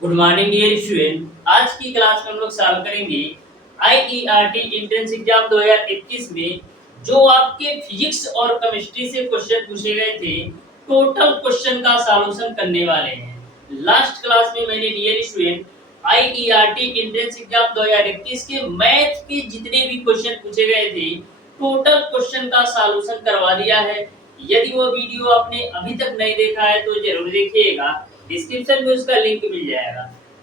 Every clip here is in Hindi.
Good morning dear student. आज की क्लास में हम लोग सॉल्व करेंगे आईईआरटी एंट्रेंस एग्जाम 2021 में जो आपके फिजिक्स और केमिस्ट्री से क्वेश्चन पूछे गए थे। टोटल क्वेश्चन का सॉल्यूशन करने वाले हैं। लास्ट क्लास में मैंने dear student IERT entrance exam 2021 के मैथ के जितने भी क्वेश्चन पूछे गए थे टोटल क्वेश्चन का सॉल्यूशन करवा दिया है। यदि वो वीडियो आपने अभी तक नहीं देखा है तो जरूर देखिएगा, डिस्क्रिप्शन में उसका लिंक मिल जाएगा।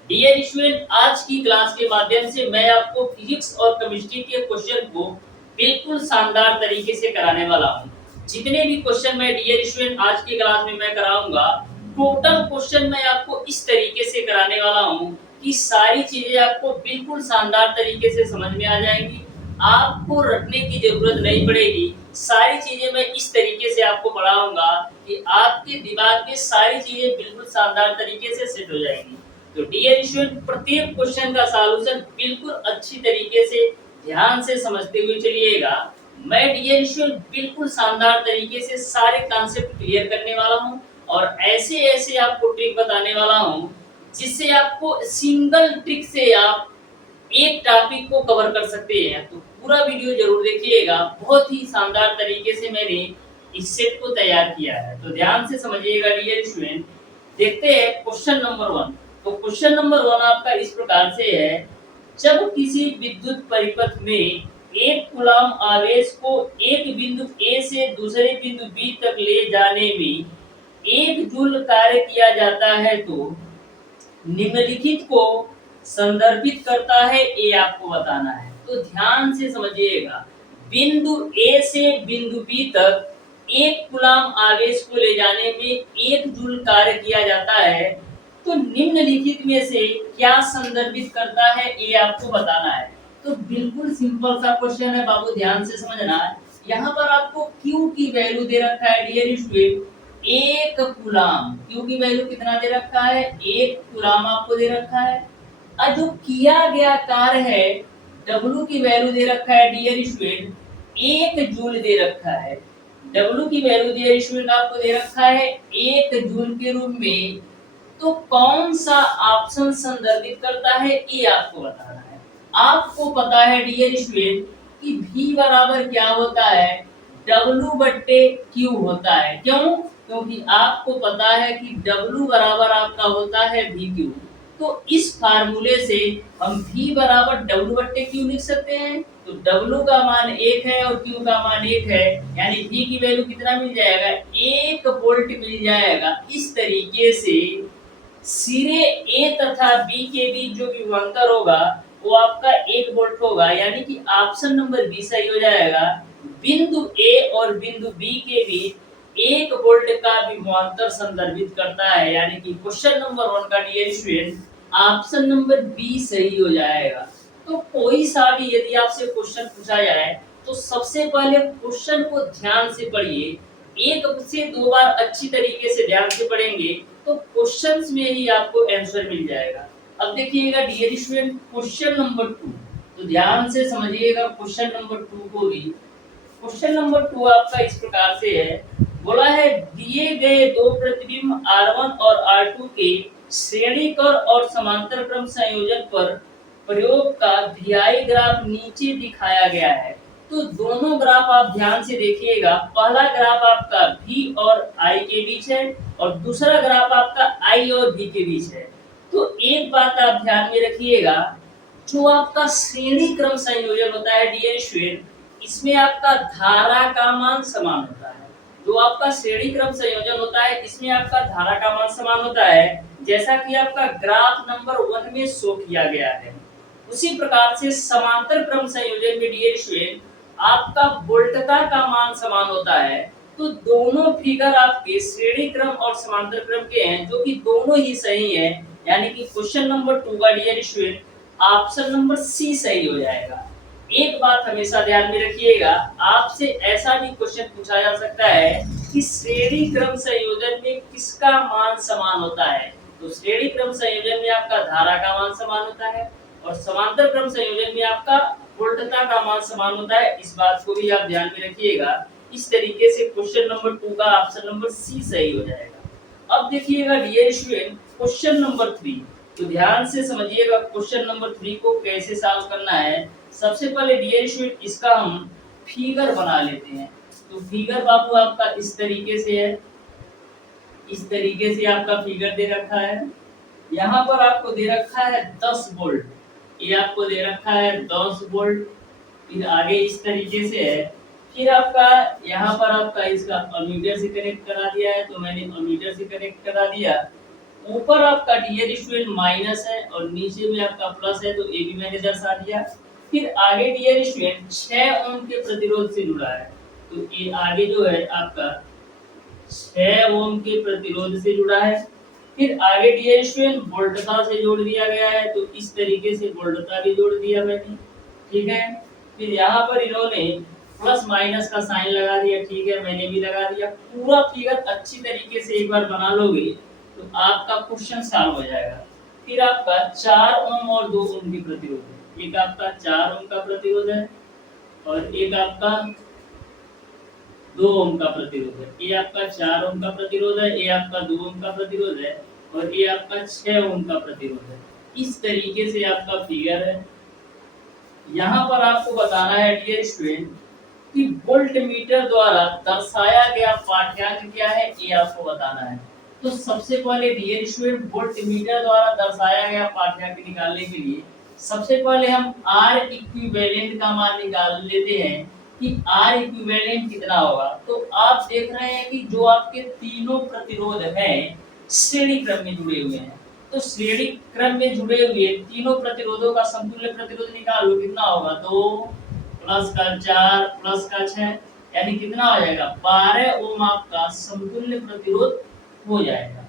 डियर स्टूडेंट, आज की क्लास के माध्यम से मैं आपको फिजिक्स और केमिस्ट्री के क्वेश्चन को बिल्कुल शानदार तरीके से कराने वाला हूँ। जितने भी क्वेश्चन मैं डियर स्टूडेंट आज की क्लास में मैं कराऊंगा, टोटल क्वेश्चन मैं आपको इस तरीके से कराने वाला हूँ कि सारी चीजें आपको बिल्कुल शानदार तरीके से समझ में आ जाएंगी। आपको रटने की जरूरत नहीं पड़ेगी। सारी चीजें मैं इस तरीके से आपको पढ़ाऊंगा कि आपके दिमाग में सारी चीजें बिल्कुल शानदार तरीके से सेट हो जाएंगी। तो डियर स्टूडेंट, प्रत्येक क्वेश्चन का सॉल्यूशन बिल्कुल अच्छी तरीके से ध्यान से समझते हुए चलिएगा। मैं डियर स्टूडेंट बिल्कुल शानदार तरीके से सारे कॉन्सेप्ट क्लियर करने वाला हूँ और ऐसे ऐसे आपको ट्रिक बताने वाला हूँ जिससे आपको सिंगल ट्रिक से आप एक टॉपिक को कवर कर सकते हैं। तो पूरा वीडियो जरूर देखिएगा। बहुत ही शानदार तरीके से मैंने इस सेट को तैयार किया है, तो ध्यान से समझिएगा डियर स्टूडेंट। देखते हैं क्वेश्चन नंबर 1। तो क्वेश्चन नंबर 1 आपका इस प्रकार से है, जब किसी विद्युत परिपथ में एक कूलम आवेश को एक बिंदु ए से दूसरे बिंदु बी तक ले जाने में 1 जूल कार्य किया जाता है तो निम्नलिखित को संदर्भित करता है, ये आपको बताना है। तो ध्यान से समझिएगा। बिंदु ए से बिंदु बी तक एक कूलम आवेश को ले जाने में 1 जूल कार्य किया जाता है, तो निम्नलिखित में से क्या संदर्भित करता है, ये आपको बताना है। तो बिल्कुल सिंपल सा क्वेश्चन है बाबू, ध्यान से समझना है। यहाँ पर आपको Q की वैल्यू दे रखा है डियर स्टूडेंट, 1 कूलम। Q की वैल्यू कितना दे रखा है, 1 कूलम आपको दे रखा है। और जो किया गया कार्य है W की वैल्यू दे रखा है डियर स्टूडेंट, 1 जूल दे रखा है। W की वैल्यू डियर स्टूडेंट आपको दे रखा है 1 जूल के रूप में। तो कौन सा ऑप्शन संदर्भित करता है, ये आपको बताना है। आपको पता है डियर स्टूडेंट कि V बराबर क्या होता है, W/Q होता है। क्यों? क्योंकि आपको पता है कि W बराबर आपका होता है VQ। तो इस फार्मूले से हम V बराबर W/Q लिख सकते हैं। तो W का मान 1 है और Q का मान 1 है, यानी V की वैल्यू कितना मिल जाएगा, 1 वोल्ट मिल जाएगा। इस तरीके से सिरे A तथा B के बीच जो विभवांतर होगा वो आपका 1 वोल्ट होगा, यानी कि ऑप्शन नंबर बी सही हो जाएगा। बिंदु A और बिंदु B के बीच 1 वोल्ट का विभवांतर संदर्भित करता है, यानी कि क्वेश्चन नंबर 1 का dear student option number B सही हो जाएगा। तो कोई सा भी यदि आपसे क्वेश्चन पूछा जाए तो सबसे पहले क्वेश्चन को ध्यान से पढ़िए। 1 से 2 बार अच्छी तरीके से ध्यान से पढ़ेंगे तो क्वेश्चंस में ही आपको आंसर मिल जाएगा। अब देखिएगा डियर स्टूडेंट क्वेश्चन नंबर 2, तो ध्यान से समझिएगा क्वेश्चन नंबर 2 को भी। क्वेश्चन नंबर 2 आपका इस प्रकार से है, बोला है दिए गए दो प्रतिबिंब R1 और R2 के श्रेणी क्रम और समांतर क्रम संयोजन पर प्रयोग का VI ग्राफ नीचे दिखाया गया है। तो दोनों ग्राफ आप ध्यान से देखिएगा। पहला ग्राफ आपका V और I के बीच है और दूसरा ग्राफ आपका I और V के बीच है। तो एक बात आप ध्यान में रखिएगा, जो आपका श्रेणी क्रम संयोजन होता है डियर स्टूडेंट, इसमें आपका धारा का मान समान होता है। जो आपका श्रेणी क्रम संयोजन होता है इसमें आपका धारा का मान समान होता है, जैसा कि आपका ग्राफ नंबर 1 में शो किया गया है। उसी प्रकार से समांतर क्रम संयोजन में डियर स्टूडेंट आपका वोल्टता का मान समान होता है। तो दोनों फिगर आपके श्रेणी क्रम और समांतर क्रम के हैं, जो कि दोनों ही सही है, यानी कि क्वेश्चन नंबर 2 का dear student option number C सही हो जाएगा। एक बात हमेशा ध्यान में रखिएगा, आपसे ऐसा भी क्वेश्चन पूछा जा सकता है कि श्रेणी क्रम संयोजन में किसका मान समान होता है। तो श्रेणी क्रम संयोजन में आपका धारा का मान समान होता है और समांतर क्रम संयोजन में आपका वोल्टता का मान समान होता है। इस बात को भी आप ध्यान में रखिएगा। इस तरीके से क्वेश्चन नंबर 2 का ऑप्शन नंबर सी सही हो जाएगा। अब देखिएगा डियर स्टूडेंट क्वेश्चन नंबर 3। तो ध्यान से समझिएगा क्वेश्चन नंबर 3 को कैसे सॉल्व करना है। सबसे पहले डियर स्टूडेंट इसका हम फिगर बना लेते हैं। तो फिगर बाबू आपका इस तरीके से है, इस तरीके से आपका फिगर दे रखा है। यहाँ पर आपको दे रखा है 10 वोल्ट, ये आपको दे रखा है 10 वोल्ट। फिर आगे इस तरीके से है। फिर आपका यहाँ पर आपका इसका अमीटर से कनेक्ट करा दिया है, तो मैंने अमीटर से कनेक्ट करा दिया। ऊपर आपका डियर स्टूडेंट माइनस है और नीचे में आपका प्लस है, तो ये भी मैंने दर्शा दिया। फिर आगे डियर स्टूडेंट 6 ओम के प्रतिरोध से जुड़ा है, तो ये आगे जो है आपका 6 ओम के प्रतिरोध से जुड़ा है। फिर आगे डियर स्टूडेंट वोल्टता से जोड़ दिया गया है, तो इस तरीके से वोल्टता भी जोड़ दिया मैंने, ठीक है। फिर यहाँ पर इन्होंने प्लस माइनस का साइन लगा दिया, ठीक है, मैंने भी लगा दिया। पूरा फिगर अच्छी तरीके से एक बार बना लोगे तो आपका क्वेश्चन सॉल्व हो जाएगा। फिर आपका 4 ओम और 2 ओम की प्रतिरोध है, एक आपका 4 ओम का प्रतिरोध है और एक आपका 2 ओम का प्रतिरोध है। ये आपका 4 ओम का प्रतिरोध है, ये आपका 2 ओम का प्रतिरोध है और ये आपका 6 ओम का प्रतिरोध है। इस तरीके से आपका फिगर है। यहाँ पर आपको बताना है डियर स्टूडेंट कि वोल्ट मीटर द्वारा दर्शाया गया पाठ्यांक क्या है, ये आपको बताना है। तो सबसे पहले डियर स्टूडेंट वोल्ट मीटर द्वारा दर्शाया गया पाठ्यांक निकालने के लिए सबसे पहले हम आर इक्विवेलेंट का मान निकाल लेते हैं कि आर इक्विवेलेंट कितना होगा। तो आप देख रहे हैं कि जो आपके तीनों प्रतिरोध हैं श्रेणी क्रम में जुड़े हुए हैं, तो श्रेणी क्रम में जुड़े हुए तीनों प्रतिरोधों का समतुल्य प्रतिरोध निकालो, कितना होगा 2 प्लस का 4 प्लस का 6, यानी कितना हो जाएगा 12 ओम आपका समतुल्य प्रतिरोध हो जाएगा।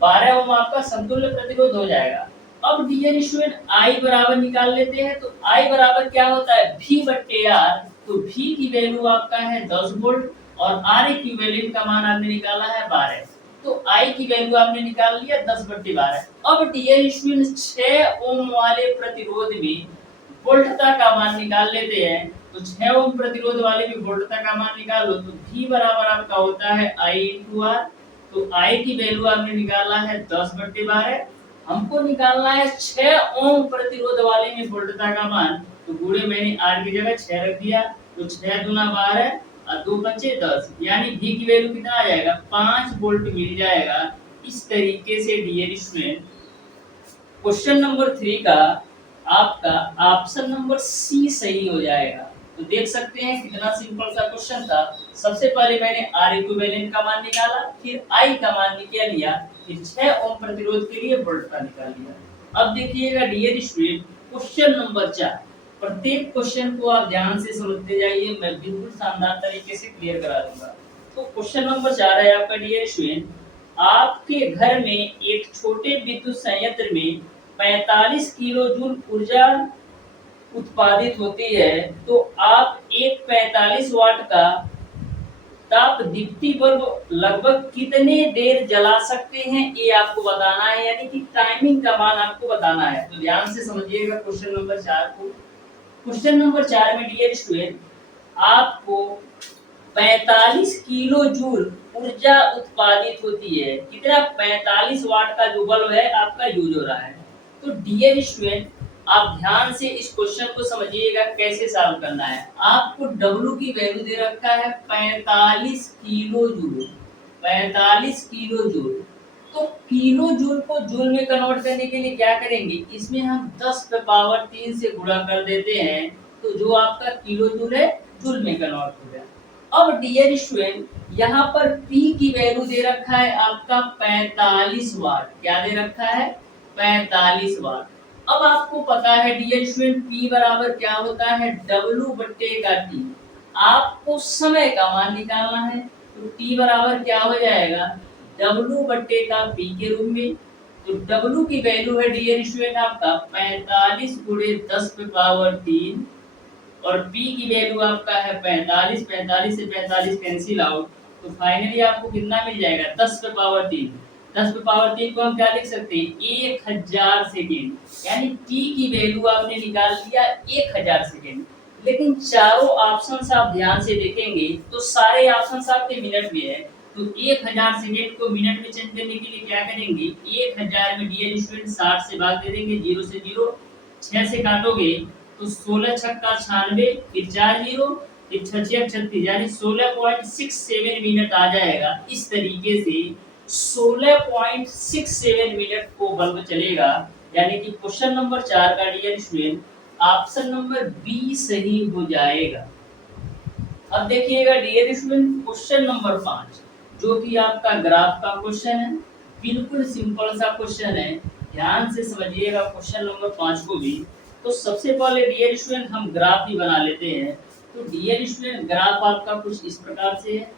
12 ओम आपका समतुल्य प्रतिरोध हो जाएगा। अब डियर स्टूडेंट I बराबर निकाल लेते हैं। तो I बराबर क्या होता है V बट्टे R। तो V की वैल्यू आपका है 10 वोल्ट और R इक्विवेलेंट का मान आपने निकाला है 12। तो I की वैल्यू आपने निकाल लिया 10 बट्टे 12। अब डियर स्टूडेंट 6 ओम वाले प्रतिरोध में वोल्टता का मान निकाल लेते हैं। तो 6 ओम प्रतिरोध वाले में वोल्टता का मान निकालो, तो V बराबर आपका होता है I × R। तो I की वैल्यू आपने निकाला है 10 बट्टे 12। हमको निकालना है 6 ओम प्रतिरोध वाले में वोल्टता का मान, तो गुणे मैंने R की जगह 6 रख दिया। तो 6 दूना 12 और 2 बचे 10, यानी V की वैल्यू कितना आ जाएगा 5 वोल्ट मिल जाएगा। इस तरीके से डियर स्टूडेंट क्वेश्चन नंबर 3 का आपका ऑप्शन नंबर सी सही हो जाएगा। तो देख सकते हैं कितना सिंपल सा क्वेश्चन था। सबसे पहले मैंने R इक्विवेलेंट का मान निकाला, फिर I का मान निकाल लिया, फिर 6 ओम प्रतिरोध के लिए वोल्टता निकाल लिया। अब देखिएगा डियर स्टूडेंट क्वेश्चन नंबर 4। प्रत्येक क्वेश्चन को आप ध्यान से समझते जाइए, मैं बिल्कुल शानदार तरीके से क्लियर करा दूंगा। तो क्वेश्चन नंबर 4 है आपका डियर स्टूडेंट, आपके घर में एक छोटे विद्युत संयंत्र में 45 किलो जूल ऊर्जा उत्पादित होती है, तो आप एक 45 वाट का ताप दीप्ति बल्ब लगभग कितने देर जला सकते हैं, ये आपको बताना है, यानी कि टाइमिंग का मान आपको बताना है। तो ध्यान से समझिएगा क्वेश्चन नंबर 4 को। क्वेश्चन नंबर 4 में डियर स्टूडेंट आपको 45 किलो जूल ऊर्जा उत्पादित होती है। कितना 45 वाट का जो बल्ब है आपका यूज हो रहा है। तो डियर स्टूडेंट आप ध्यान से इस क्वेश्चन को समझिएगा कैसे सॉल्व करना है। आपको W की वैल्यू दे रखा है 45 किलो जूल, 45 किलो जूल। तो किलो जूल को जूल में कन्वर्ट करने के लिए क्या करेंगे, इसमें हम 10 पे पावर 3 से गुणा कर देते हैं, तो जो आपका किलो जूल है जूल में कन्वर्ट हो गया। अब डियर स्टूडेंट यहाँ पर P की वैल्यू दे रखा है आपका 45 वाट। क्या दे रखा है 45 वाट। अब आपको पता है डियर स्टूडेंट P बराबर क्या होता है W बट्टे का T। आपको समय का मान निकालना है, तो T बराबर क्या हो जाएगा W बट्टे का P के रूप में। तो W की वैल्यू है डियर स्टूडेंट आपका 45 गुणे 10 पे पावर 3 और P की वैल्यू आपका है 45। 45 से 45 कैंसिल आउट, तो फाइनली आपको कितना मिल जाएगा 10 पे पावर 3। 10 पे पावर 3 को हम क्या लिख सकते हैं 1000 सेकेंड, यानी T की वैल्यू आपने निकाल लिया 1000 सेकेंड। लेकिन चारों ऑप्शंस आप ध्यान से देखेंगे तो सारे ऑप्शंस आपके मिनट में है, तो 1000 सेकेंड को मिनट में चेंज करने के लिए क्या करेंगे, 1000 में डियर स्टूडेंट 60 से भाग दे देंगे, 0 से 0, 6 से काटोगे तो 16 छक्का 96, फिर 4 0, फिर 6 36, यानी 16.67 मिनट आ जाएगा। इस तरीके से 16.67 मिनट को बल्ब चलेगा, यानी कि क्वेश्चन नंबर 4 का dear student option number B सही हो जाएगा। अब देखिएगा डियर स्टूडेंट क्वेश्चन नंबर 5, जो कि आपका ग्राफ का क्वेश्चन है। बिल्कुल सिंपल सा क्वेश्चन है, ध्यान से समझिएगा क्वेश्चन नंबर 5 को भी। तो सबसे पहले डियर स्टूडेंट हम ग्राफ ही बना लेते हैं। तो डियर स्टूडेंट ग्राफ आपका कुछ इस प्रकार से है,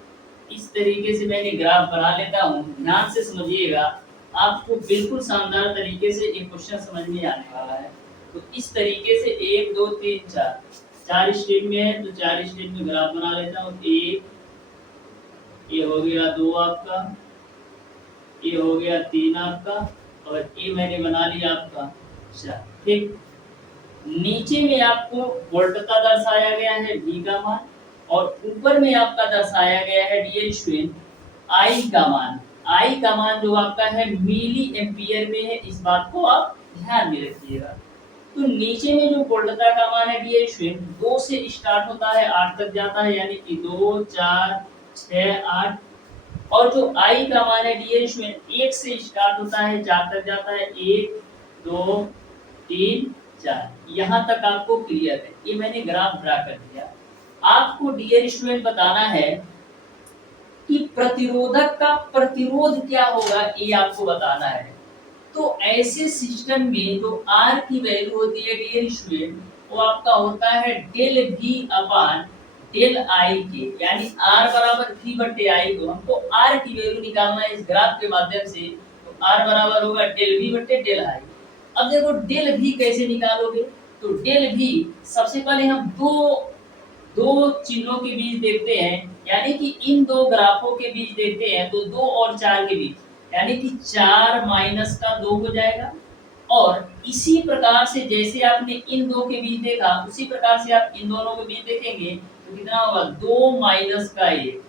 इस तरीके से मैंने ग्राफ बना लेता हूँ, ध्यान से समझिएगा, आपको बिल्कुल शानदार तरीके से एक क्वेश्चन समझ में आने वाला है। तो इस तरीके से 1 2 3 4 4 स्टेप में है, तो 4 स्टेप में ग्राफ बना लेता हूँ। 1, ये हो गया 2 आपका, ये हो गया 3 आपका, और ये मैंने बना लिया आपका 4। ठीक, नीचे में आपको वोल्टता दर्शाया गया है V का मान, और ऊपर में आपका दर्शाया गया है डियर स्टूडेंट I का मान। I का मान जो आपका है मिली एम्पियर में है, इस बात को आप ध्यान में रखिएगा। तो नीचे में जो वोल्टता का मान है डियर स्टूडेंट 2 से स्टार्ट होता है 8 तक जाता है, यानी कि 2 4 6 8, और जो I का मान है डियर स्टूडेंट 1 से स्टार्ट होता है 4 तक जाता है, 1 2 3 4, यहाँ तक आपको क्लियर है। ये मैंने ग्राफ ड्रा कर दिया। आपको डियर स्टूडेंट बताना है कि प्रतिरोधक का प्रतिरोध क्या होगा, ये आपको बताना है। तो ऐसे सिस्टम में जो R की वैल्यू होती है डियर स्टूडेंट, वो आपका होता है del V upon del I के, यानी R बराबर V बटे I को हमको R की वैल्यू निकालना है इस ग्राफ के माध्यम से। तो R बराबर होगा डेल V बटे डेल I। अब देखो डेल V कैसे निकालोगे, तो डेल V सबसे पहले हम दो चिन्हों के बीच देखते हैं, यानी कि इन दो ग्राफों के बीच देखते हैं, तो 2 और 4 के बीच, यानी कि 4 माइनस का 2 हो जाएगा। और इसी प्रकार से जैसे आपने इन दो के बीच देखा, उसी प्रकार से आप इन दोनों के बीच देखेंगे तो कितना होगा, 2 माइनस का 1।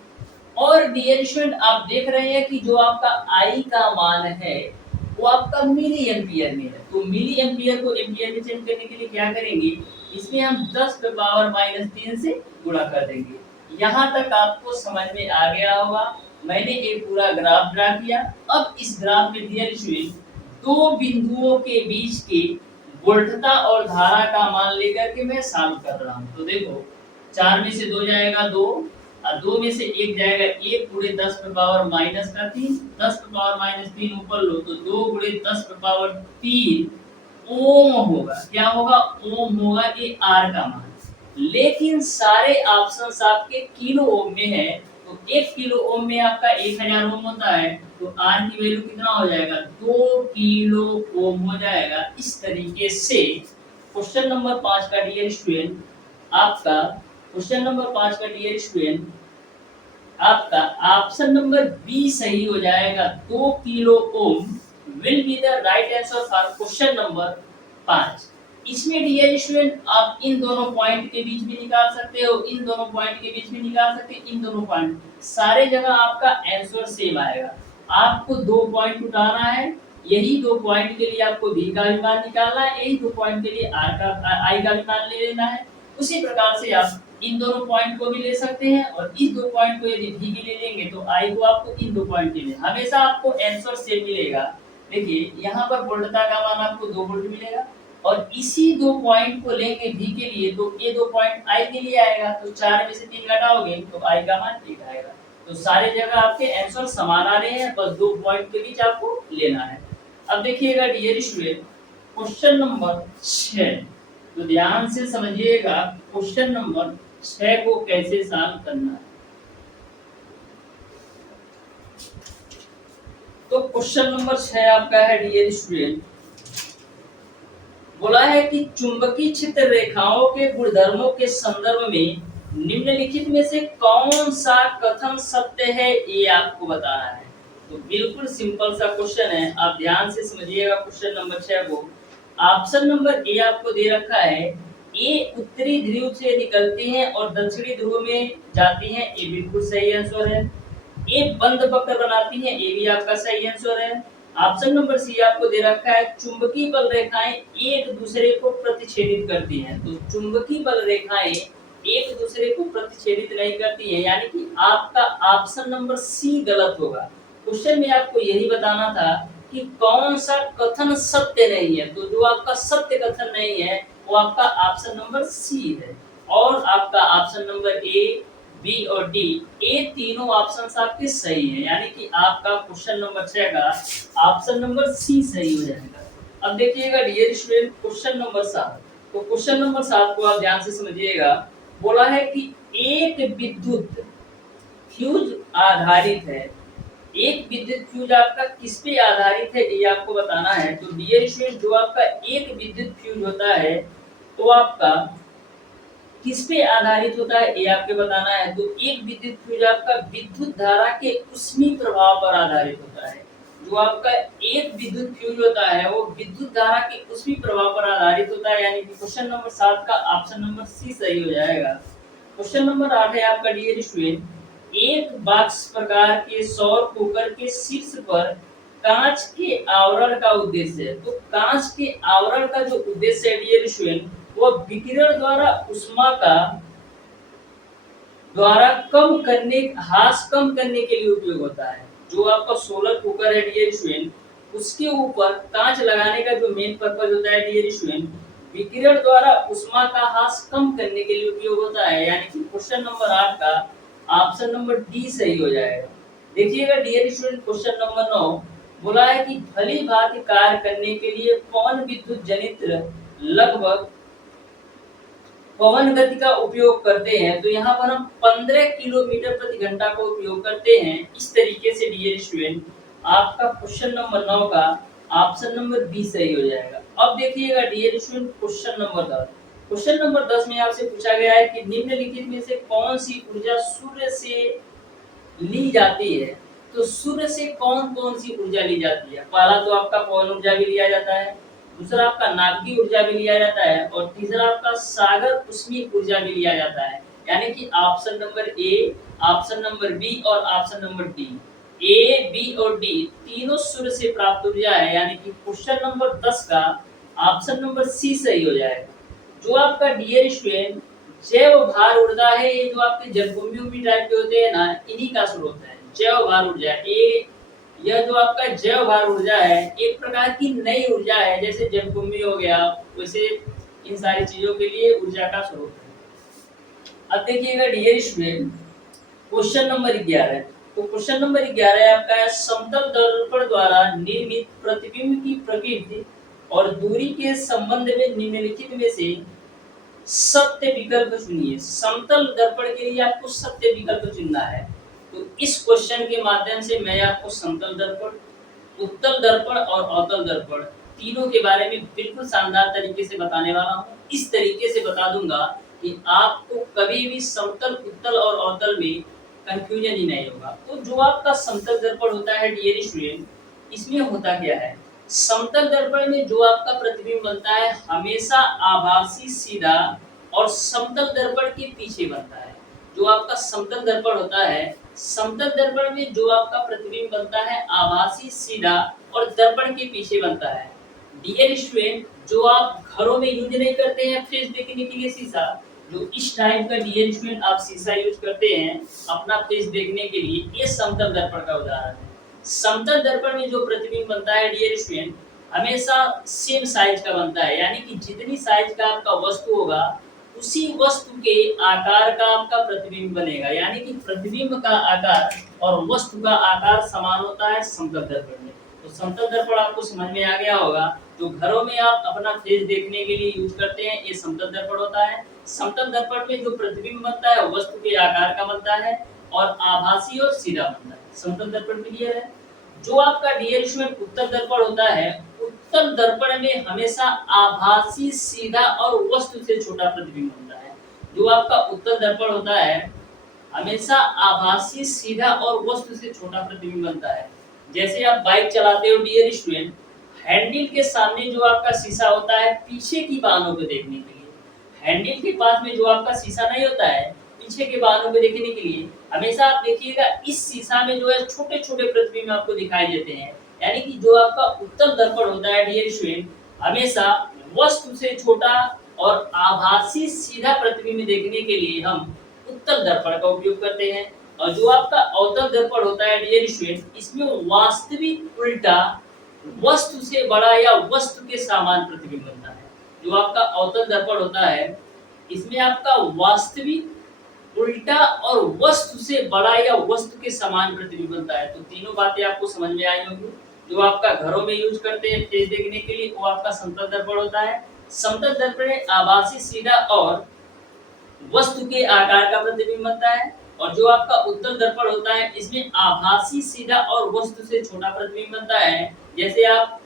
और डियर स्टूडेंट आप देख रहे हैं कि जो आपका I का मान है वो आपका मिली एम्पियर में है। तो मिली एम्पियर को एम्पियर में चेंज करने के लिए क्या करेंगे, इसमें हम 10 पे पावर -3 से गुणा कर देंगे। यहाँ तक आपको समझ में आ गया होगा। मैंने एक पूरा ग्राफ ड्रा किया। अब इस ग्राफ में डियर स्टूडेंट 2 बिंदुओं के बीच के वोल्टता और धारा का मान लेकर के मैं सॉल्व कर रहा हूँ। तो देखो 4 में से 2 जाएगा 2, और 2 में से 1 जाएगा 1, पूरे 10 पे पावर -3, 10 पे पावर -3 ऊपर लो तो 2 गुणे 10 पे पावर 3 ओम होगा। क्या होगा, ओम होगा, ये R का मान। लेकिन सारे ऑप्शंस आपके किलो ओम में है, तो 1 किलो ओम में आपका 1000 ओम होता है, तो R की वैल्यू कितना हो जाएगा, 2 किलो ओम हो जाएगा। इस तरीके से क्वेश्चन नंबर 5 का डियर स्टूडेंट आपका क्वेश्चन नंबर 5 का डियर स्टूडेंट आपका ऑप्शन नंबर बी सही हो जाएगा। 2 kilo ohm will be the right answer for question number 5। इसमें डियर स्टूडेंट आप इन दोनों पॉइंट के बीच में निकाल सकते हो, इन दोनों पॉइंट के बीच में निकाल सकते हो, इन दोनों पॉइंट, सारे जगह आपका आंसर सेम आएगा। आपको 2 पॉइंट उठाना है, यही 2 पॉइंट के लिए आपको v का भी मान निकालना है, यही 2 पॉइंट के लिए r का i का भी मान ले लेना है। उसी प्रकार से आप इन दोनों पॉइंट को भी ले सकते हैं, और इस 2 पॉइंट को यदि v के लिए लेंगे तो i को आपको इन 2 पॉइंट के लिए, हमेशा आपको आंसर सेम मिलेगा। देखिए यहाँ पर वोल्टता का मान आपको 2 वोल्ट मिलेगा, और इसी 2 पॉइंट को लेंगे v के लिए तो ये 2 पॉइंट i के लिए आएगा, तो 4 में से 3 घटाओगे तो i का मान 1 आएगा। तो सारे जगह आपके आंसर समान आ रहे हैं, बस 2 पॉइंट के बीच आपको लेना है। अब देखिएगा डियर स्टूडेंट क्वेश्चन नंबर 6, तो ध्यान से समझिएगा क्वेश्चन नंबर 6 को कैसे सॉल्व करना है। तो क्वेश्चन नंबर 6 आपका है डियर स्टूडेंट, बोला है कि चुंबकीय क्षेत्र रेखाओं के गुणधर्मों के संदर्भ में निम्नलिखित में से कौन सा कथन सत्य है, ये आपको बताना है। तो बिल्कुल सिंपल सा क्वेश्चन है, आप ध्यान से समझिएगा क्वेश्चन नंबर 6 को। ऑप्शन नंबर ए आपको दे रखा है, ए उत्तरी ध्रुव से निकलती हैं और दक्षिणी ध्रुव में जाती हैं, ये बिल्कुल सही आंसर है। ए बंद वक्र बनाती हैं, ये भी आपका सही आंसर है। ऑप्शन नंबर सी आपको दे रखा है चुंबकीय बल रेखाएं एक दूसरे को प्रतिच्छेदित करती हैं। तो चुंबकीय बल रेखाएं एक दूसरे को प्रतिच्छेदित नहीं करती हैं, यानी कि आपका ऑप्शन नंबर सी गलत होगा। क्वेश्चन में आपको यही बताना था कि कौन सा कथन सत्य नहीं है। तो जो आपका सत्य कथन नहीं है वो आपका ऑप्शन नंबर सी है। और आपका ऑप्शन नंबर ए, बी और डी, ये तीनों ऑप्शंस आपके सही हैं, यानी कि आपका क्वेश्चन नंबर 6 का ऑप्शन नंबर सी सही हो जाएगा। अब देखिएगा डियर स्टूडेंट क्वेश्चन नंबर 7। तो क्वेश्चन नंबर 7 को आप ध्यान से समझिएगा। बोला है कि एक विद्युत फ्यूज आधारित है। एक विद्युत फ्यूज आपका किस पे आधारित है ये आपको बताना है। तो डियर स्टूडेंट जो आपका एक विद्युत फ्यूज होता है तो आपका किस पे आधारित होता है ये आपके बताना है। तो एक विद्युत फ्यूज आपका विद्युत धारा के ऊष्मीय प्रभाव पर आधारित होता है। जो आपका एक विद्युत फ्यूज होता है वो विद्युत धारा के ऊष्मीय प्रभाव पर आधारित होता है, यानी कि क्वेश्चन नंबर 7 का ऑप्शन नंबर सी सही हो जाएगा। क्वेश्चन नंबर 8 है आपका डियर स्टूडेंट, एक बॉक्स प्रकार के सौर कुकर के शीर्ष पर कांच के आवरण का उद्देश्य है। तो कांच के आवरण का जो उद्देश्य है डियर स्टूडेंट वो विकिरण द्वारा ऊष्मा का ह्रास कम करने के लिए उपयोग होता है। जो आपका सोलर कुकर है डियर स्टूडेंट उसके ऊपर कांच लगाने का जो मेन पर्पज होता है डियर स्टूडेंट विकिरण द्वारा ऊष्मा का ह्रास कम करने के लिए उपयोग होता है, यानी कि क्वेश्चन नंबर 8 का ऑप्शन नंबर डी सही हो जाएगा। देखिएगा डियर स्टूडेंट क्वेश्चन नंबर 9 बोला है कि भली भांति कार्य करने के लिए पवन विद्युत जनित्र लगभग पवन गति का उपयोग करते हैं। तो यहाँ पर हम 15 किलोमीटर प्रति घंटा का उपयोग करते हैं। इस तरीके से डियर स्टूडेंट आपका क्वेश्चन नंबर 9 का ऑप्शन नंबर बी सही हो जाएगा। अब देखिएगा dear student question number 10। Question number 10 में आपसे पूछा गया है कि निम्नलिखित में से कौन सी ऊर्जा सूर्य से ली जाती है। तो सूर्य से कौन कौन सी ऊर्जा ली जाती है। पहला तो आपका पवन ऊर्जा भी लिया जाता है, दूसरा आपका नाभिकीय ऊर्जा भी लिया जाता है और तीसरा आपका सागर ऊष्मीय ऊर्जा भी लिया जाता है, यानी कि option number A, option number B और option number D, A B और डी तीनों सूर्य से प्राप्त ऊर्जा है, यानी कि क्वेश्चन नंबर 10 का ऑप्शन नंबर सी सही हो जाएगा। जो आपका डियर स्टूडेंट जैव भार ऊर्जा है, ये जो आपके जलकुंभी टाइप के होते हैं ना, इन्हीं का स्रोत है जैव भार ऊर्जा। यह जो आपका जैव भार ऊर्जा है एक प्रकार की नई ऊर्जा है, जैसे जलकुंभी हो गया, वैसे इन सारी चीजों के लिए ऊर्जा का स्रोत है। अब देखिएगा डियर स्टूडेंट क्वेश्चन नंबर 11। तो क्वेश्चन नंबर 11 आपका है समतल दर्पण द्वारा निर्मित प्रतिबिंब की प्रकृति और दूरी के संबंध में निम्नलिखित में से सत्य विकल्प चुनिए। समतल दर्पण के लिए आपको सत्य विकल्प चुनना है। तो इस क्वेश्चन के माध्यम से मैं आपको समतल दर्पण, उत्तल दर्पण और अवतल दर्पण तीनों के बारे में बिल्कुल शानदार तरीके से बताने वाला हूँ। इस तरीके से बता दूंगा कि आपको कभी भी समतल, उत्तल और अवतल में कंफ्यूजन ही नहीं होगा। तो जो आपका समतल दर्पण होता है डियर स्टूडेंट, इसमें होता क्या है, समतल दर्पण में जो आपका प्रतिबिंब बनता है हमेशा आभासी सीधा और समतल दर्पण के पीछे बनता है। जो आपका समतल दर्पण होता है, समतल दर्पण में जो आपका प्रतिबिंब बनता है आभासी सीधा और दर्पण के पीछे बनता है। डियर स्टूडेंट जो आप घरों में यूज नहीं करते हैं फेस देखने के लिए शीशा, जो इस टाइप का डियर स्टूडेंट आप शीशा यूज करते हैं अपना फेस देखने के लिए, ये समतल दर्पण का उदाहरण है। समतल दर्पण में जो प्रतिबिंब बनता है डियर स्टूडेंट हमेशा सेम साइज का बनता है, यानी कि जितनी साइज का आपका वस्तु होगा उसी वस्तु के आकार का आपका प्रतिबिंब बनेगा, यानी कि प्रतिबिंब का आकार और वस्तु का आकार समान होता है समतल दर्पण में। तो समतल दर्पण आपको समझ में आ गया होगा। जो घरों में आप अपना फेस देखने के लिए यूज करते हैं ये समतल दर्पण होता है। समतल दर्पण में जो प्रतिबिंब बनता है वस्तु के आकार का बनता है और आभासी और सीधा बनता है। समतल दर्पण क्लियर है। जो आपका डियर स्टूडेंट उत्तल दर्पण होता है, उत्तल दर्पण में हमेशा आभासी सीधा और वस्तु से छोटा प्रतिबिंब बनता है। जो आपका उत्तल दर्पण होता है हमेशा आभासी सीधा और वस्तु से छोटा प्रतिबिंब बनता है। जैसे आप बाइक चलाते हो डियर स्टूडेंट, हैंडल के सामने जो आपका शीशा होता है पीछे की वाहनों को देखने के लिए, हैंडल के पास में जो आपका शीशा नहीं होता है पीछे के वाहनों को देखने के लिए हमेशा आप देखिएगा इस शीशा में जो है छोटे-छोटे प्रतिबिंब आपको दिखाई देते हैं। यानी कि जो आपका उत्तल दर्पण होता है डियर स्टूडेंट, हमेशा वस्तु से छोटा और आभासी सीधा प्रतिबिंब देखने के लिए हम उत्तल दर्पण का उपयोग करते हैं। और जो आपका अवतल दर्पण होता है डियर स्टूडेंट, इसमें वास्तविक उल्टा वस्तु से बड़ा या वस्तु के समान प्रतिबिंब बनता है। जो आपका अवतल दर्पण होता है, इसमें आपका वास्तविक उल्टा और वस्तु से बड़ा या वस्तु के समान प्रतिबिंब बनता है। तो तीनों बातें आपको समझ में आई होंगी। जो आपका घरों में यूज करते हैं तेज देखने के लिए, वो आपका समतल दर्पण होता है। समतल दर्पण में आभासी सीधा और वस्तु के आकार का प्रतिबिंब बनता है। और जो आपका उत्तल दर्पण होता है, इसमें आभासी सीधा और वस्तु से छोटा प्रतिबिंब बनता है। जैसे आप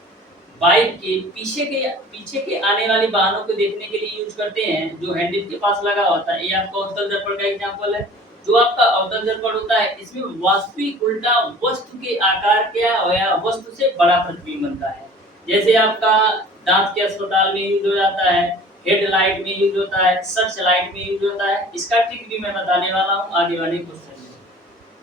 बाइक के पीछे के आने वाले वाहनों को देखने के लिए यूज करते हैं, जो हैंडल के पास लगा होता है, ये आपका उत्तल दर्पण का एग्जांपल है। जो आपका अवतल दर्पण होता है, इसमें वास्तविक उल्टा वस्तु के आकार क्या या वस्तु से बड़ा प्रतिबिंब बनता है। जैसे आपका दांत के अस्पताल में यूज हो जाता है, हेडलाइट में यूज होता है, सर्च लाइट में यूज होता है। इसका ट्रिक भी मैं बताने वाला हूँ आगे वाले क्वेश्चन में।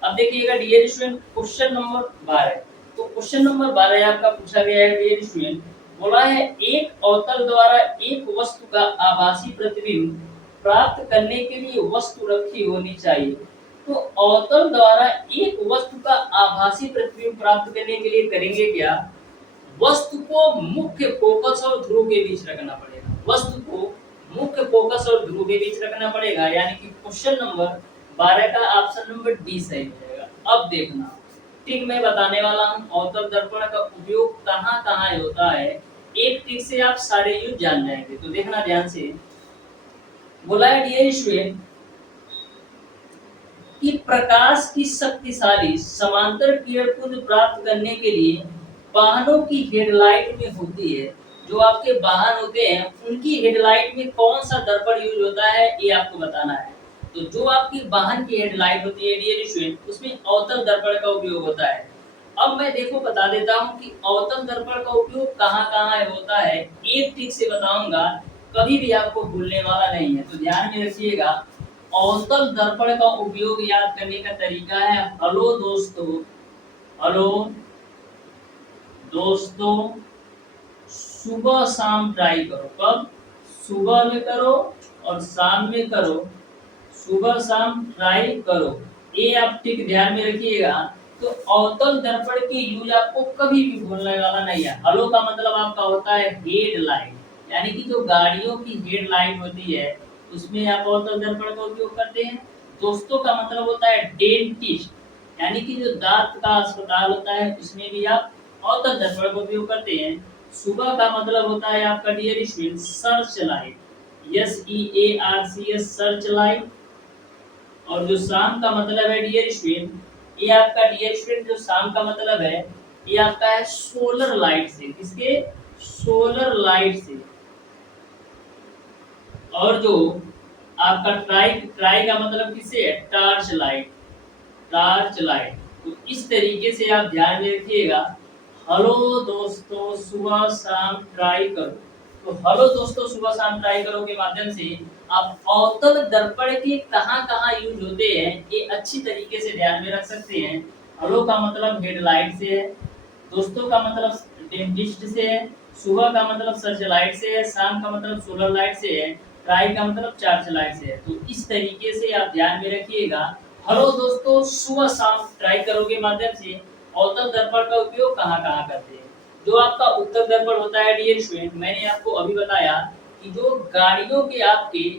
अब देखिएगा डियर स्टूडेंट, क्वेश्चन नंबर 12। तो क्वेश्चन नंबर 12 आपका पूछा गया है डियर स्टूडेंट, बोला है एक अवतल द्वारा एक वस्तु का आभासी प्रतिबिंब प्राप्त करने के लिए वस्तु रखी होनी चाहिए। तो अवतल द्वारा एक वस्तु का आभासी प्रतिबिंब प्राप्त करने के लिए करेंगे क्या? वस्तु को मुख्य फोकस और ध्रुव के बीच रखना पड़ेगा। वस्तु को मुख्य फोकस और ध्रुव के बीच रखना पड़ेगा, यानी कि क्वेश्चन नंबर 12 का ऑप्शन नंबर डी सही हो जाएगा। अब देखना, ठीक मैं बताने वाला हूँ अवतल दर्पण का उपयोग कहाँ-कहाँ होता है। एक ट्रिक से आप सारे यूज जान जाएंगे, तो देखना ध्यान से। बोला है डियर स्टूडेंट कि प्रकाश की शक्तिशाली समांतर किरण पुंज प्राप्त करने के लिए वाहनों की हेडलाइट में होती है। जो आपके वाहन होते हैं, उनकी हेडलाइट में कौन सा दर्पण यूज होता है, ये आपको बताना है। तो जो आपकी वाहन की हेडलाइट होती है डियर स्टूडेंट, उसमें अवतल दर्पण का उपयोग होता है। अब मैं देखो बता देता हूँ कि अवतल दर्पण का उपयोग कहाँ-कहाँ होता है। एक ट्रिक से बताऊंगा, कभी भी आपको भूलने वाला नहीं है, तो ध्यान में रखिएगा। अवतल दर्पण का उपयोग याद करने का तरीका है, हेलो दोस्तों, हेलो दोस्तों, सुबह शाम ट्राई करो। कब? सुबह में करो और शाम में करो। सुबह शाम ट्राई करो, ये आप ठीक ध्यान में रखिएगा। तो अवतल दर्पण की यूज आपको कभी भी भूलने वाला नहीं है। हेलो का मतलब आपका होता है हेडलाइट, यानी कि जो गाड़ियों की हेडलाइट होती है, उसमें आप अवतल दर्पण का उपयोग करते हैं। दोस्तों का मतलब होता है डेंटिस्ट, यानी कि जो दांत का अस्पताल होता है, उसमें भी आप अवतल दर्पण का उपयोग करते हैं। सुबह का मतलब होता है आपका dear student search light, SEARCH search light. और जो शाम का मतलब है डियर स्टूडेंट, ये आपका डियर स्टूडेंट जो शाम का मतलब है, ये आपका है सोलर लाइट से। किसके? सोलर लाइट से। और जो आपका ट्राई का मतलब किससे है? Torch light, torch light. तो इस तरीके से आप ध्यान में रखिएगा। हेलो दोस्तों, सुबह शाम ट्राई करो। तो हेलो दोस्तों, सुबह शाम ट्राई करो के माध्यम से आप अवतल दर्पण के कहाँ-कहाँ यूज होते हैं, ये अच्छी तरीके से ध्यान में रख सकते हैं। हेलो का मतलब हेडलाइट से है, दोस्तों का मतलब डेंटिस्ट से है, सुबह का मतलब सर्च लाइट से है, शाम का मतलब सोलर लाइट से है, ट्राई का मतलब चार्ज लाइट से है। तो इस तरीके से आप ध्यान में रखिएगा। हेलो दोस्तों, सुबह शाम ट्राई करो के माध्यम से अवतल दर्पण का उपयोग कहाँ-कहाँ करते हैं। जो आपका उत्तल दर्पण होता है डियर स्टूडेंट, मैंने आपको अभी बताया कि जो गाड़ियों के आपके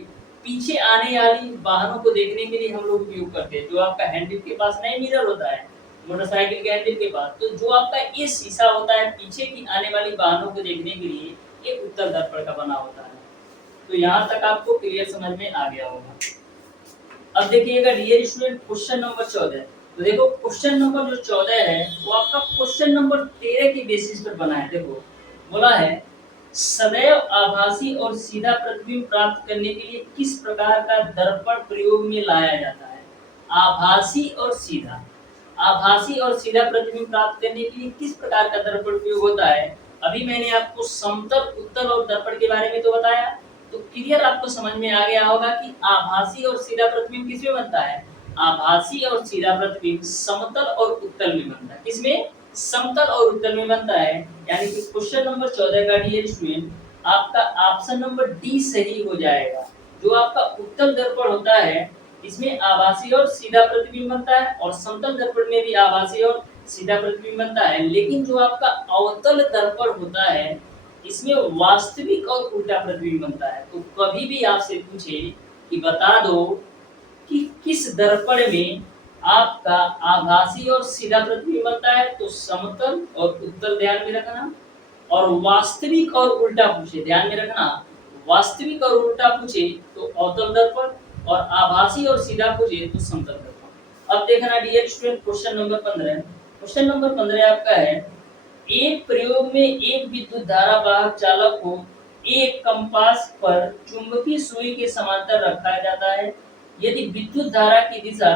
पीछे आने वाली वाहनों को देखने के लिए हम लोग उपयोग करते हैं। जो आपका हैंडल के पास नहीं मिरर होता है, मोटरसाइकिल के हैंडल के पास, तो जो आपका ये शीशा होता है पीछे की आने वाली वाहनों को देखने के लिए, ये उत्तल दर्पण का बना होता है। तो यहाँ तक आपको क्लियर समझ में आ गया होगा। अब देखिएगा डियर स्टूडेंट क्वेश्चन नंबर 14। तो देखो क्वेश्चन नंबर जो 14 है, वो आपका क्वेश्चन नंबर 13 की बेसिस पर बना है। देखो बोला है सदैव आभासी और सीधा प्रतिबिंब प्राप्त करने के लिए किस प्रकार का दर्पण प्रयोग में लाया जाता है। आभासी और सीधा, आभासी और सीधा प्रतिबिंब प्राप्त करने के लिए किस प्रकार का दर्पण प्रयोग होता है। अभी मैंने आपको समतल, उत्तल और दर्पण के बारे में तो बताया। तो क्लियर आपको समझ में आ गया होगा कि आभासी और सीधा प्रतिबिंब किसमें बनता है। आभासी और सीधा प्रतिबिंब समतल और उत्तल में बनता है। किसमें? समतल और उत्तल में बनता है। यानी कि क्वेश्चन नंबर 14 का डियर स्टूडेंट आपका ऑप्शन नंबर डी सही हो जाएगा। जो आपका उत्तल दर्पण होता है इसमें आभासी और सीधा प्रतिबिंब बनता है और समतल दर्पण में भी आभासी और सीधा प्रतिबिंब बनता है। लेकिन जो आपका अवतल दर्पण होता है इसमें वास्तविक और उल्टा प्रतिबिंब बनता है। तो कभी भी आपसे पूछे कि बता दो कि किस दर्पण में आपका आभासी और सीधा प्रतिबिंब बनता है, तो समतल और उत्तल ध्यान में रखना, और वास्तविक और उल्टा पूछे ध्यान में रखना, वास्तविक और उल्टा पूछे तो अवतल दर्पण, और आभासी और सीधा पूछे तो समतल दर्पण। अब देखना dear student question number 15। Question number 15 आपका है, एक प्रयोग में एक विद्युत धारा वाहक चालक को एक कंपास पर चुंबकीय सुई के समांतर रखा जाता है। यदि विद्युत धारा की दिशा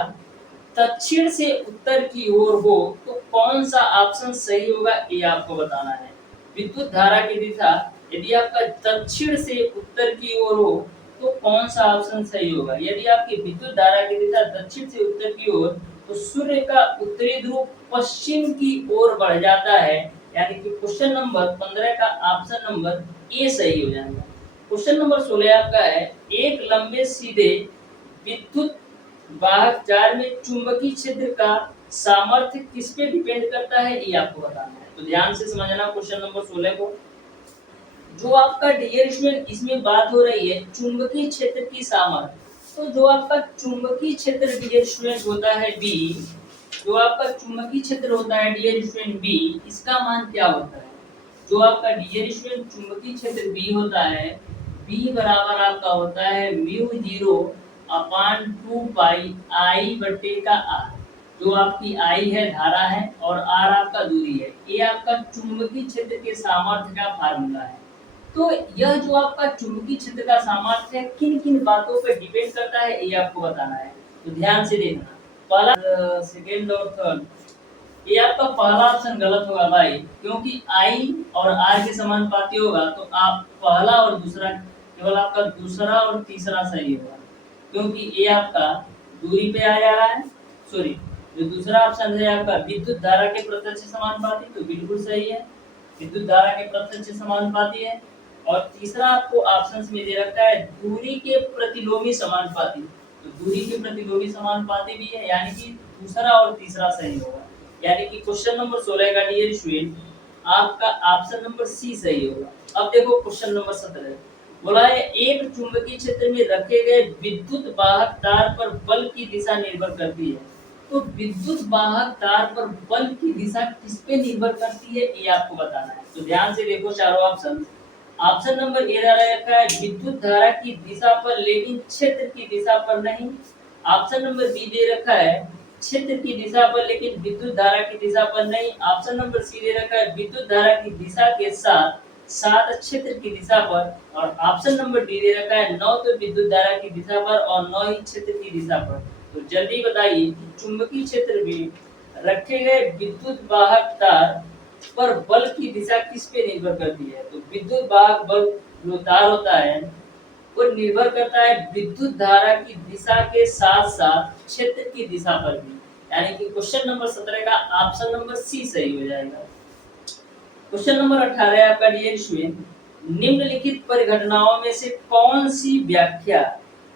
दक्षिण से उत्तर की ओर हो तो कौन सा ऑप्शन सही होगा, ये आपको बताना है। विद्युत धारा की दिशा यदि आपका दक्षिण से उत्तर की ओर हो तो कौन सा ऑप्शन सही होगा। यदि आपकी विद्युत धारा की दिशा दक्षिण से उत्तर की ओर तो सूर्य का उत्तरी ध्रुव पश्चिम की ओर बढ़ जाता है। यानी कि क्वेश्चन नंबर 15 का ऑप्शन नंबर ए सही हो जाएगा। क्वेश्चन नंबर 16 आपका है, एक लंबे सीधे विद्युत वाहक जार में चुंबकीय क्षेत्र का सामर्थ्य किस पे डिपेंड करता है, ये आपको बताना है। तो ध्यान से समझना क्वेश्चन नंबर 16 को। जो आपका डियर स्टूडेंट इसमें बात हो रही है चुंबकीय क्षेत्र की सामर्थ्य। तो जो आपका चुंबकीय क्षेत्र डियर स्टूडेंट होता है बी, जो आपका चुंबकीय क्षेत्र होता है डियर स्टूडेंट बी, इसका मान क्या होता है। जो आपका डियर स्टूडेंट चुंबकीय क्षेत्र बी होता है, बी बराबर आपका होता है म्यू 0 अपान 2 पाई आई बटे का आर। जो आपकी आई है धारा है और आर आपका दूरी है। ये आपका चुंबकीय क्षेत्र के सामर्थ्य का फार्मूला है। तो यह जो आपका चुंबकीय क्षेत्र का सामर्थ्य है किन किन बातों पर डिपेंड करता है, ये आपको बताना है। तो ध्यान से देखना, पहला सेकेंड और थर्ड, ये आपका पहला ऑप्शन गलत होगा भाई, क्योंकि आई और आर के समानुपाती होगा तो आप पहला और दूसरा, केवल आपका दूसरा और तीसरा सही होगा, क्योंकि ये आपका दूरी पे आ जा रहा है। सॉरी, जो दूसरा ऑप्शन है आपका विद्युत धारा के प्रत्यक्ष समानुपाती, तो बिल्कुल सही है, विद्युत धारा के प्रत्यक्ष समानुपाती है। और तीसरा आपको ऑप्शंस में दे रखा है दूरी के प्रतिलोमी समानुपाती, तो दूरी के प्रतिलोमी समानुपाती भी है, यानी कि दूसरा और तीसरा सही होगा। यानी कि क्वेश्चन नंबर 16 का डियर स्टूडेंट आपका ऑप्शन नंबर सी सही होगा। अब देखो क्वेश्चन नंबर 17, बोला है एक चुंबकीय क्षेत्र में रखे गए विद्युत वाहक तार पर बल की दिशा निर्भर करती है। तो विद्युत वाहक तार पर बल की दिशा किस पे निर्भर करती है, ये आपको बताना है। तो ध्यान से देखो चारों ऑप्शन। ऑप्शन नंबर ए रखा है विद्युत धारा की दिशा पर लेकिन क्षेत्र की दिशा पर नहीं। ऑप्शन नंबर बी दे रखा है क्षेत्र की दिशा पर लेकिन विद्युत धारा की दिशा पर नहीं। ऑप्शन नंबर सी दे रखा है विद्युत धारा की दिशा के साथ साथ क्षेत्र की दिशा पर। और ऑप्शन नंबर डी दे रखा है न तो विद्युत धारा की दिशा पर और न ही क्षेत्र की दिशा पर। तो जल्दी बताइए चुंबकीय क्षेत्र में रखे गए विद्युत वाहक तार पर बल की दिशा किस पे निर्भर करती है। तो विद्युत वाहक बल जो तार होता है वो निर्भर करता है विद्युत धारा की दिशा के साथ साथ क्षेत्र की दिशा पर भी। यानी कि क्वेश्चन नंबर 17 का ऑप्शन नंबर सी सही हो जाएगा। क्वेश्चन नंबर 18 आपका डियर स्टूडेंट, निम्नलिखित परिघटनाओं में से कौन सी व्याख्या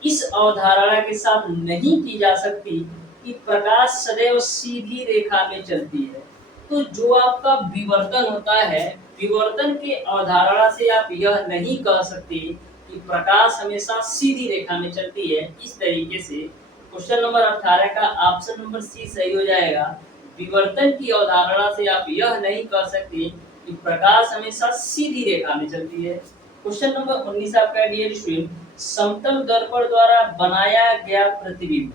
इस अवधारणा के साथ नहीं की जा सकती कि प्रकाश सदैव सीधी रेखा में चलती है। तो जो आपका विवर्तन होता है, विवर्तन के अवधारणा से आप यह नहीं कह सकते कि प्रकाश हमेशा सीधी रेखा में चलती है। इस तरीके से क्वेश्चन नंबर 18 का ऑप्शन नंबर सी सही हो जाएगा। विवर्तन की अवधारणा से आप यह नहीं कह सकते कि प्रकाश हमेशा सीधी रेखा में चलती है। क्वेश्चन नंबर 19 आपका डियर स्टूडेंट, समतल दर्पण द्वारा बनाया गया प्रतिबिंब।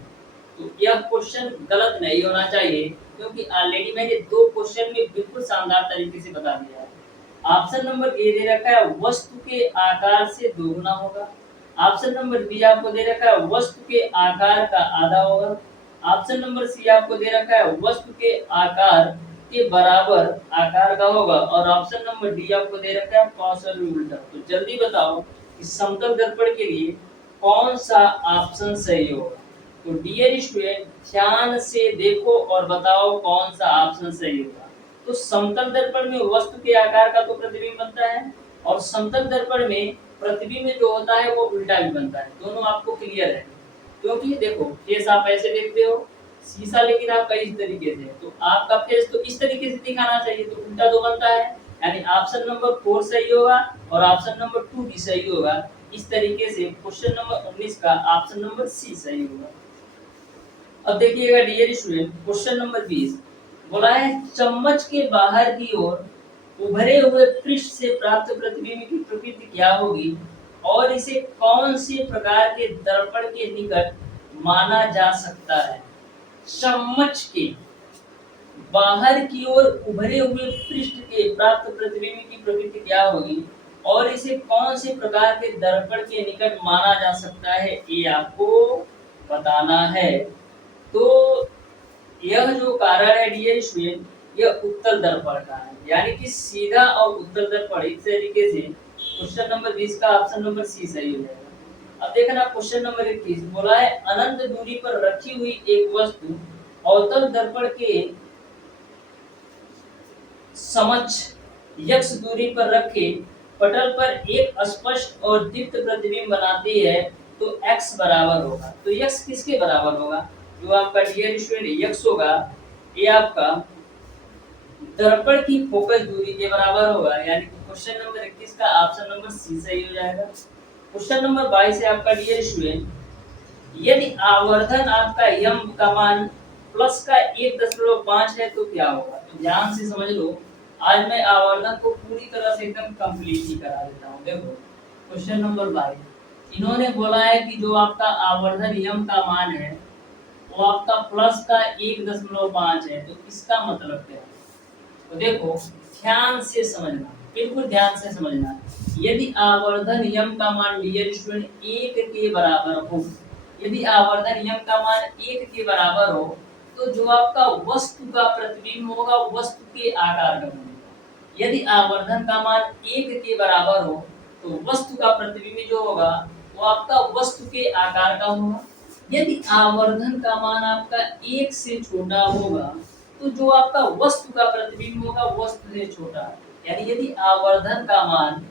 तो यह क्वेश्चन गलत नहीं होना चाहिए, क्योंकि ऑलरेडी मैंने दो क्वेश्चन में बिल्कुल शानदार तरीके से बता दिया है। ऑप्शन नंबर ए दे रखा है वस्तु के आकार से दोगुना होगा। ऑप्शन नंबर बी आपको दे रखा है वस्तु के आकार का आधा होगा। ऑप्शन नंबर सी आपको दे रखा है वस्तु के आकार के बराबर आकार का होगा। और ऑप्शन नंबर डी आपको दे रखा है कौशल उल्टा। तो जल्दी बताओ कि समतल दर्पण के लिए कौन सा ऑप्शन सही होगा। तो डियर स्टूडेंट ध्यान से देखो और बताओ कौन सा ऑप्शन सही होगा। तो समतल दर्पण में वस्तु के आकार का तो प्रतिबिंब बनता है और समतल दर्पण में प्रतिबिंब जो होता है वो उल्टा भी बनता है। दोनों आपको क्लियर है, क्योंकि देखो फेस आप ऐसे देखते हो शीशा, लेकिन आपका इस तरीके से, तो आपका फेस तो इस तरीके से दिखाना चाहिए, तो उल्टा तो बनता है। यानी ऑप्शन नंबर 4 सही होगा और ऑप्शन नंबर 2 भी सही होगा। इस तरीके से क्वेश्चन नंबर 19 का ऑप्शन नंबर सी सही होगा। अब देखिएगा डियर स्टूडेंट क्वेश्चन नंबर 20 बोला है चम्मच के बाहर की ओर उभरे हुए पृष्ठ से प्राप्त प्रतिबिंब की प्रकृति क्या होगी और इसे कौन से प्रकार के दर्पण के निकट माना जा सकता है। चम्मच के बाहर की ओर उभरे हुए पृष्ठ के प्राप्त प्रतिबिंब की प्रकृति क्या होगी और इसे कौन से प्रकार के दर्पण के निकट माना जा सकता है, ये आपको बताना है। तो यह जो कारण है डियर स्टूडेंट, यह उत्तल दर्पण का है, यानी कि सीधा और उत्तल दर्पण। इस तरीके से क्वेश्चन नंबर 20 का ऑप्शन नंबर सी सही हो जाएगा। अब देखना क्वेश्चन नंबर 21 बोला है अनंत दूरी पर रखी हुई एक वस्तु अवतल दर्पण के समक्ष यक्ष दूरी पर रखे पटल पर एक स्पष्ट और दीप्त प्रतिबिंब बनाती है तो x बराबर होगा। तो x किसके बराबर होगा, जो आपका डियर स्टूडेंट x होगा ये आपका दर्पण की फोकस दूरी के बराबर होगा। यानी कि क्वेश्चन नंबर 21 का ऑप्शन नंबर सी सही हो जाएगा। क्वेश्चन नंबर 22 है आपका डियर स्टूडेंट यदि आवर्धन आपका यम का मान प्लस का 1.5 है तो क्या होगा। तो ध्यान से समझ लो, आज मैं आवर्धन को पूरी तरह से एकदम कंप्लीट ही करा देता हूँ। देखो क्वेश्चन नंबर 22 इन्होंने बोला है कि जो आपका आवर्धन यम का मान है वो आपका प्लस का 1.5 है, तो इसका मतलब क्या है। तो देखो ध्यान से समझना, बिल्कुल ध्यान से समझना। यदि आवर्धन यम का मान डियर स्टूडेंट 1 के बराबर हो, यदि आवर्धन यम का मान 1 के बराबर हो तो जो आपका वस्तु का प्रतिबिंब होगा वस्तु के आकार का बनेगा। यदि आवर्धन का मान 1 के बराबर हो तो वस्तु का प्रतिबिंब जो होगा वो आपका वस्तु के आकार का होगा। यदि आवर्धन का मान आपका 1 से छोटा होगा तो जो आपका वस्तु का प्रतिबिंब होगा वस्तु से छोटा। यानी यदि आवर्धन का मान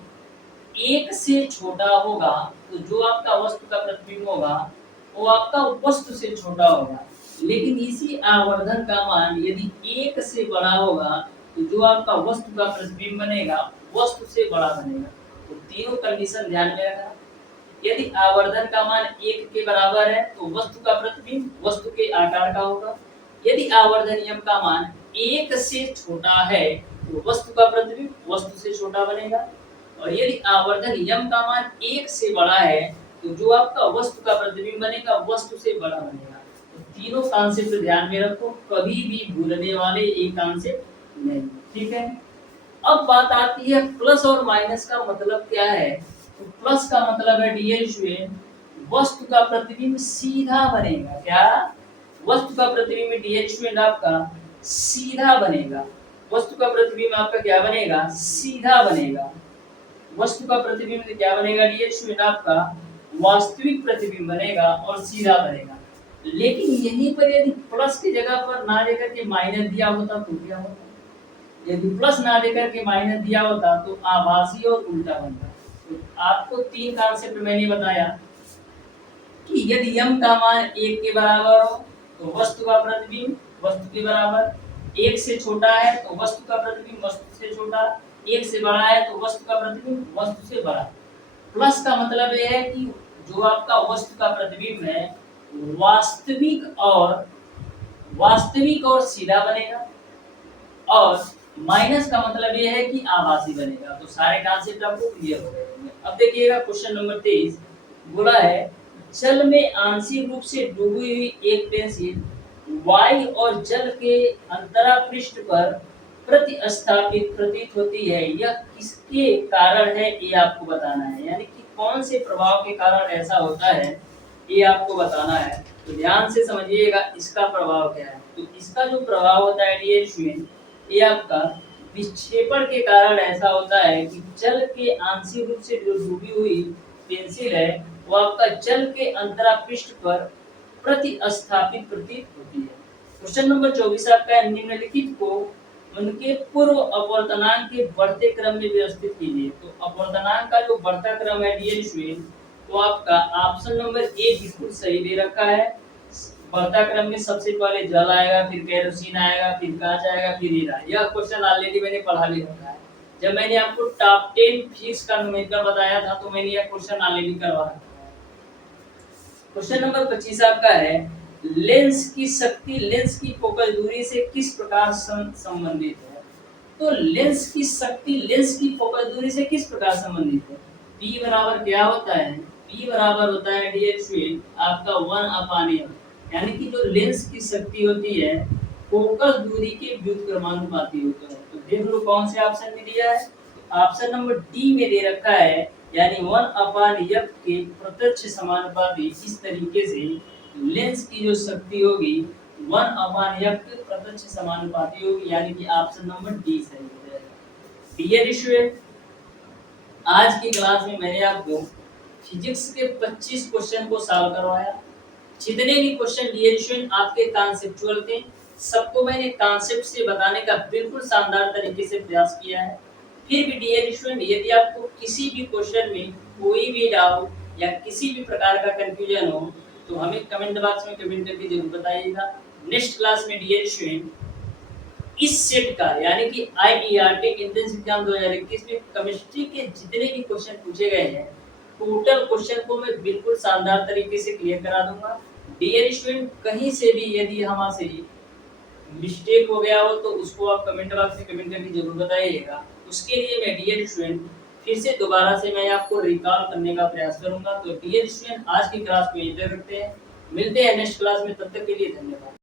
1 से छोटा होगा तो जो आपका वस्तु का प्रतिबिंब होगा वो आपका वस्तु से छोटा होगा। लेकिन इसी आवर्धन का मान यदि 1 से बड़ा होगा तो जो आपका वस्तु का प्रतिबिंब बनेगा वस्तु से बड़ा बनेगा। तो तीनों कंडीशन ध्यान में रखना। यदि आवर्धन का मान 1 के बराबर है तो वस्तु का प्रतिबिंब वस्तु के आकार का होगा। यदि आवर्धन यम का मान 1 से छोटा है तो वस्तु का प्रतिबिंब वस्तु से छोटा बनेगा। और यदि आवर्धन यम का मान 1 से बड़ा है तो जो आपका वस्तु का प्रतिबिंब बनेगा वस्तु से बड़ा बनेगा। तो तीनों कॉन्सेप्ट ध्यान में रखो, कभी भी भूलने वाले एक कॉन्सेप्ट नहीं, ठीक है। अब बात आती है प्लस और माइनस का मतलब क्या है। तो प्लस का मतलब है डियर स्टूडेंट वस्तु का प्रतिबिंब सीधा बनेगा। क्या, वस्तु का प्रतिबिंब डियर स्टूडेंट आपका सीधा बनेगा। वस्तु का प्रतिबिंब आपका क्या बनेगा, सीधा बनेगा। वस्तु का प्रतिबिंब क्या बनेगा डियर स्टूडेंट, आपका वास्तविक प्रतिबिंब बनेगा और सीधा बनेगा। लेकिन यहीं पर यदि प्लस की जगह पर ना लेकर के माइनस दिया होता तो क्या होता। यदि प्लस ना लेकर के माइनस दिया होता तो आभासी और उल्टा बनता। तो आपको तीन कॉन्सेप्ट मैंने बताया कि यदि यम का मान 1 के बराबर हो तो वस्तु का प्रतिबिंब वस्तु के बराबर, 1 से छोटा है तो वस्तु का प्रतिबिंब वस्तु से छोटा, 1 से बड़ा है तो वस्तु का प्रतिबिंब वस्तु से बड़ा। प्लस का मतलब यह है कि जो आपका वस्तु का प्रतिबिंब है वास्तविक और सीधा बनेगा। और माइनस का मतलब यह है कि आभासी बनेगा। तो सारे कॉन्सेप्ट आपको क्लियर हो गए। अब देखिएगा क्वेश्चन नंबर 23 बोला है जल में आंशिक रूप से डूबी हुई एक पेंसिल वायु और जल के अंतरा पृष्ठ पर प्रतिस्थापित प्रतीत होती है, यह किसके कारण है ये आपको बताना है। यानी कि कौन से प्रभाव के कारण ऐसा होता है ये आपको बताना है। तो ध्यान से समझिएगा इसका प्रभाव क्या है। तो इसका जो प्रभाव होता है डियर स्टूडेंट, ये आपका विक्षेपण के कारण ऐसा होता है कि जल के आंशिक रूप से जो डूबी हुई पेंसिल है वो आपका जल के अंतरा पृष्ठ पर प्रतिस्थापित प्रतीत होती है। क्वेश्चन नंबर 24 आपका है, निम्नलिखित को उनके पूर्व अपवर्तनांक के बढ़ते क्रम में व्यवस्थित कीजिए। तो अपवर्तनांक का जो बढ़ता क्रम है डियर स्टूडेंट, तो आपका ऑप्शन नंबर ए बिल्कुल सही दे रखा है। बढ़ता क्रम में सबसे पहले जल आएगा, फिर केरोसिन आएगा, फिर कांच आएगा, फिर हीरा। यह क्वेश्चन ऑलरेडी मैंने पढ़ा भी रखा है। जब मैंने आपको टॉप 10 फिजिक्स का न्यूमेरिकल बताया था तो मैंने यह क्वेश्चन ऑलरेडी करवा रखा है। क्वेश्चन नंबर 25 आपका है, लेंस की शक्ति लेंस की फोकल दूरी से किस प्रकार संबंधित है। तो लेंस की शक्ति लेंस की फोकल दूरी से किस प्रकार संबंधित है। P बराबर क्या होता है, P बराबर होता है डियर स्टूडेंट आपका 1/m, यानी कि जो लेंस की शक्ति होती है फोकस दूरी के व्युत्क्रमानुपाती होता है। तो देख लो कौन से ऑप्शन में दिया है, ऑप्शन नंबर डी में दे रखा है, यानी 1/f के प्रत्यक्ष समानुपाती। इस तरीके से लेंस की जो शक्ति होगी 1/f के प्रत्यक्ष समानुपाती होगी, यानी कि ऑप्शन नंबर डी सही हो जाएगा। डियर स्टूडेंट, आज की क्लास में मैंने आपको फिजिक्स के 25 क्वेश्चन को सॉल्व करवाया। जितने भी क्वेश्चन डियर स्टूडेंट आपके कॉन्सेप्चुअल थे, सबको मैंने कॉन्सेप्ट से बताने का बिल्कुल शानदार तरीके से प्रयास किया है। फिर भी डियर स्टूडेंट, यदि आपको किसी भी क्वेश्चन में कोई भी डाउट या किसी भी प्रकार का कंफ्यूजन हो तो हमें कमेंट बॉक्स में कमेंट करके जरूर बताइएगा। नेक्स्ट क्लास में डियर स्टूडेंट इस सेट का यानी कि IERT एंट्रेंस एग्जाम 2021 में केमिस्ट्री के जितने भी क्वेश्चन पूछे गए हैं टोटल क्वेश्चन को मैं बिल्कुल शानदार तरीके से क्लियर करा दूंगा। डियर स्टूडेंट, कहीं से भी यदि हमसे मिस्टेक हो गया हो तो उसको आप कमेंट बॉक्स में कमेंट करके जरूर बताइएगा। उसके लिए मैं डियर स्टूडेंट फिर से दोबारा से मैं आपको रिकॉल करने का प्रयास करूंगा। तो डियर स्टूडेंट, आज की क्लास को यहीं तक रखते हैं, मिलते हैं नेक्स्ट क्लास में, तब तक के लिए धन्यवाद।